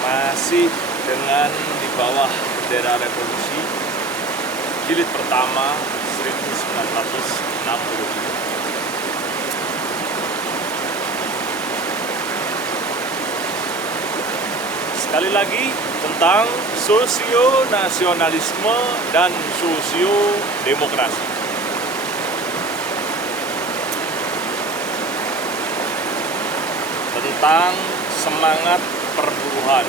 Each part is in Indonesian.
Masih dengan di bawah bendera revolusi jilid pertama 1963. Sekali lagi tentang sosio-nasionalisme dan sosio-demokrasi. Tentang semangat perburuan.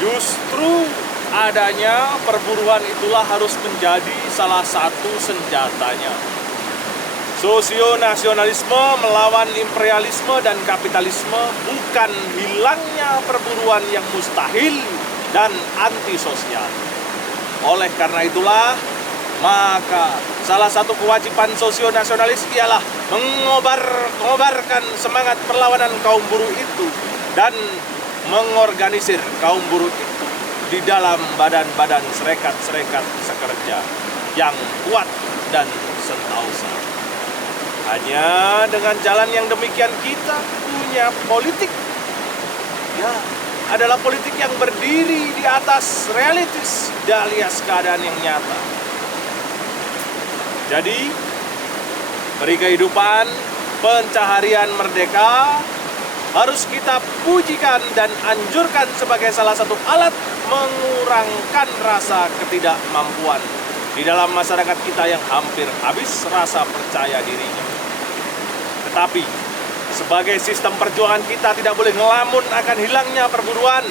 Justru adanya perburuan itulah harus menjadi salah satu senjatanya. Sosio-nasionalisme melawan imperialisme dan kapitalisme bukan hilangnya perburuan yang mustahil dan antisosial. Oleh karena itulah, maka salah satu kewajiban sosio-nasionalis ialah mengobarkan semangat perlawanan kaum buruh itu dan mengorganisir kaum buruh itu di dalam badan-badan serikat-serikat sekerja yang kuat dan sentausa. Hanya dengan jalan yang demikian kita punya politik, ya, adalah politik yang berdiri di atas realitis alias keadaan yang nyata. Jadi, beri kehidupan, pencaharian merdeka harus kita pujikan dan anjurkan sebagai salah satu alat mengurangkan rasa ketidakmampuan di dalam masyarakat kita yang hampir habis rasa percaya dirinya. Tetapi, sebagai sistem perjuangan kita tidak boleh ngelamun akan hilangnya perburuan.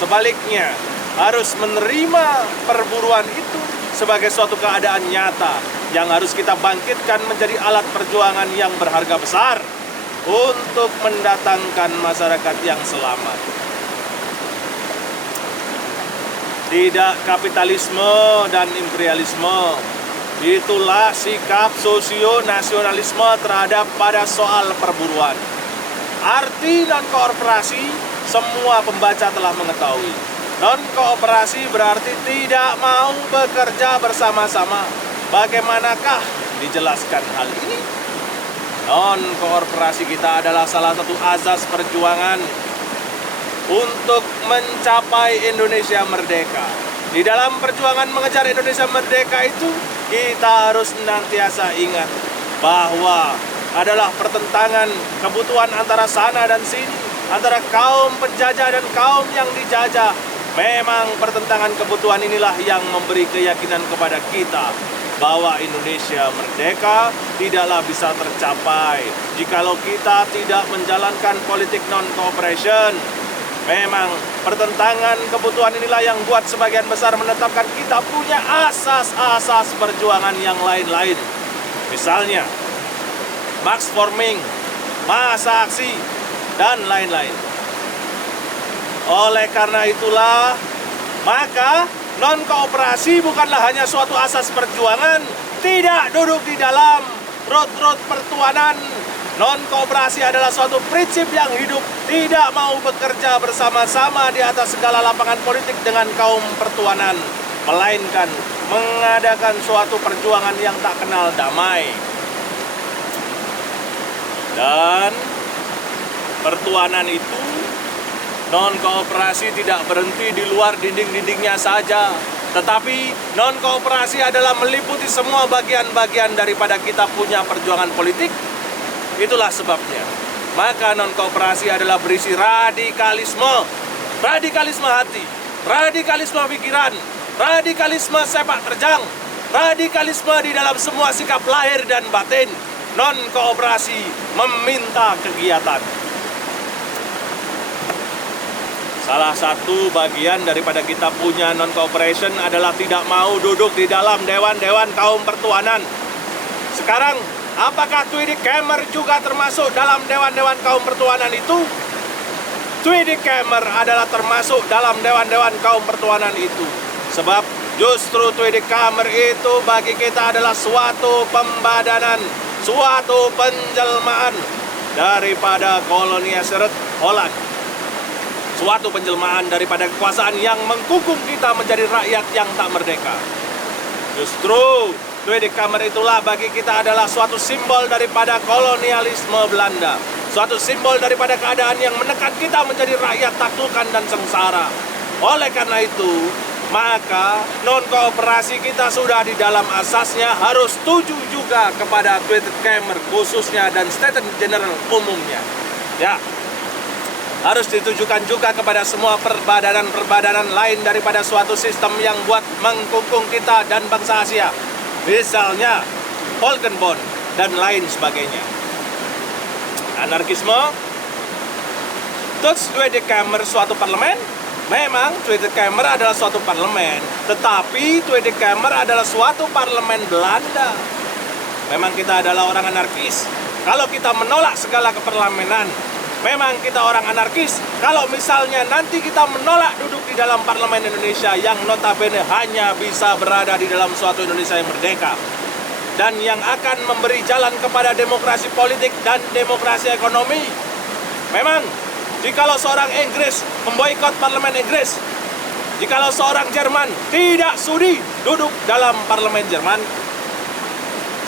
Sebaliknya, harus menerima perburuan itu sebagai suatu keadaan nyata yang harus kita bangkitkan menjadi alat perjuangan yang berharga besar untuk mendatangkan masyarakat yang selamat. Tidak kapitalisme dan imperialisme. Itulah sikap sosio-nasionalisme terhadap pada soal perburuan. Arti non-kooperasi semua pembaca telah mengetahui. Non-kooperasi berarti tidak mau bekerja bersama-sama. Bagaimanakah dijelaskan hal ini? Non-kooperasi kita adalah salah satu azas perjuangan untuk mencapai Indonesia merdeka. Di dalam perjuangan mengejar Indonesia merdeka itu, kita harus senantiasa ingat bahwa adalah pertentangan kebutuhan antara sana dan sini, antara kaum penjajah dan kaum yang dijajah. Memang pertentangan kebutuhan inilah yang memberi keyakinan kepada kita bahwa Indonesia merdeka tidaklah bisa tercapai jikalau kita tidak menjalankan politik non-cooperation. Memang pertentangan kebutuhan inilah yang buat sebagian besar menetapkan kita punya asas-asas perjuangan yang lain-lain. Misalnya, max forming, masa aksi, dan lain-lain. Oleh karena itulah, maka non-kooperasi bukanlah hanya suatu asas perjuangan, tidak duduk di dalam rut-rut pertuanan. Non-kooperasi adalah suatu prinsip yang hidup, tidak mau bekerja bersama-sama di atas segala lapangan politik dengan kaum pertuanan, melainkan mengadakan suatu perjuangan yang tak kenal damai. Dan pertuanan itu, non-kooperasi tidak berhenti di luar dinding-dindingnya saja, tetapi non-kooperasi adalah meliputi semua bagian-bagian daripada kita punya perjuangan politik. Itulah sebabnya, maka non-kooperasi adalah berisi radikalisme, radikalisme hati, radikalisme pikiran, radikalisme sepak terjang, radikalisme di dalam semua sikap lahir dan batin. Non-kooperasi meminta kegiatan. Salah satu bagian daripada kita punya non-cooperation adalah tidak mau duduk di dalam dewan-dewan kaum pertuanan. Sekarang, apakah Tweede Kamer juga termasuk dalam dewan-dewan kaum pertuanan itu? Tweede Kamer adalah termasuk dalam dewan-dewan kaum pertuanan itu. Sebab Justru Tweede Kamer itu bagi kita adalah suatu pembadanan, suatu penjelmaan daripada kolonialisme Holland. Suatu penjelmaan daripada kekuasaan yang mengkungkung kita menjadi rakyat yang tak merdeka. Justru Tweede Kamer itulah bagi kita adalah suatu simbol daripada kolonialisme Belanda. Suatu simbol daripada keadaan yang menekan kita menjadi rakyat taklukan dan sengsara. Oleh karena itu, maka non-kooperasi kita sudah di dalam asasnya harus setuju juga kepada Tweede Kamer khususnya dan Staten General umumnya. Ya, harus ditujukan juga kepada semua perbadanan-perbadanan lain daripada suatu sistem yang buat mengkungkung kita dan bangsa Asia. Misalnya Volkenbond dan lain sebagainya. Anarkisme, terus Tweede Kamer suatu parlemen. Memang Tweede Kamer adalah suatu parlemen, tetapi Tweede Kamer adalah suatu parlemen Belanda. Memang kita adalah orang anarkis. Kalau kita menolak segala keparlemenan, memang kita orang anarkis. Kalau misalnya nanti kita menolak duduk di dalam parlemen Indonesia yang notabene hanya bisa berada di dalam suatu Indonesia yang merdeka dan yang akan memberi jalan kepada demokrasi politik dan demokrasi ekonomi. Memang jikalau seorang Inggris memboikot parlemen Inggris, jikalau seorang Jerman tidak sudi duduk dalam parlemen Jerman,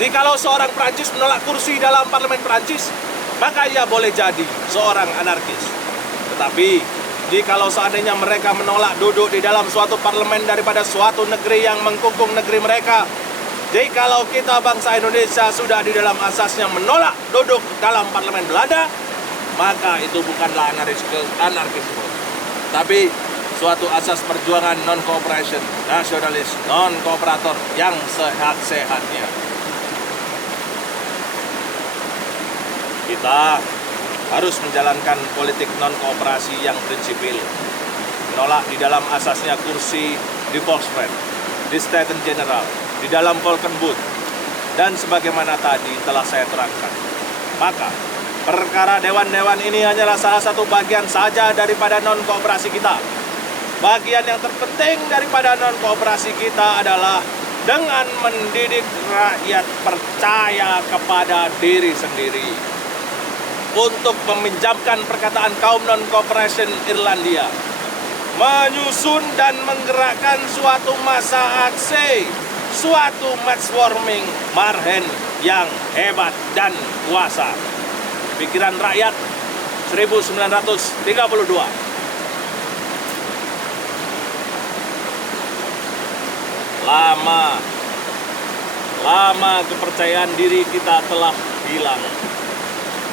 jikalau seorang Prancis menolak kursi dalam parlemen Prancis, maka ia boleh jadi seorang anarkis. Tetapi jikalau seandainya mereka menolak duduk di dalam suatu parlemen daripada suatu negeri yang mengkungkung negeri mereka, jikalau kita bangsa Indonesia sudah di dalam asasnya menolak duduk dalam parlemen Belanda, maka itu bukanlah anarkisme, tapi suatu asas perjuangan non-cooperation, nasionalis, non-kooperator yang sehat-sehatnya. Kita harus menjalankan politik non-kooperasi yang prinsipil, menolak di dalam asasnya kursi di Volkswagen, di Staten General, di dalam Volkenbond, dan sebagaimana tadi telah saya terangkan. Maka perkara dewan-dewan ini hanyalah salah satu bagian saja daripada non-kooperasi kita. Bagian yang terpenting daripada non-kooperasi kita adalah dengan mendidik rakyat percaya kepada diri sendiri. Untuk meminjamkan perkataan kaum non-cooperation Irlandia, menyusun dan menggerakkan suatu masa aksi, suatu matchwarming marhen yang hebat dan kuasa. Pikiran rakyat 1932. Lama kepercayaan diri kita telah hilang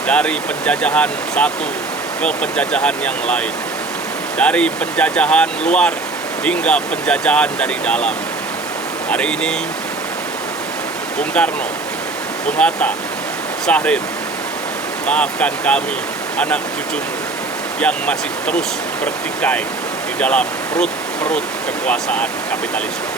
dari penjajahan satu ke penjajahan yang lain, dari penjajahan luar hingga penjajahan dari dalam. Hari ini Bung Karno, Bung Hatta, Syahrir, maafkan kami, anak cucumu yang masih terus bertikai di dalam perut-perut kekuasaan kapitalisme.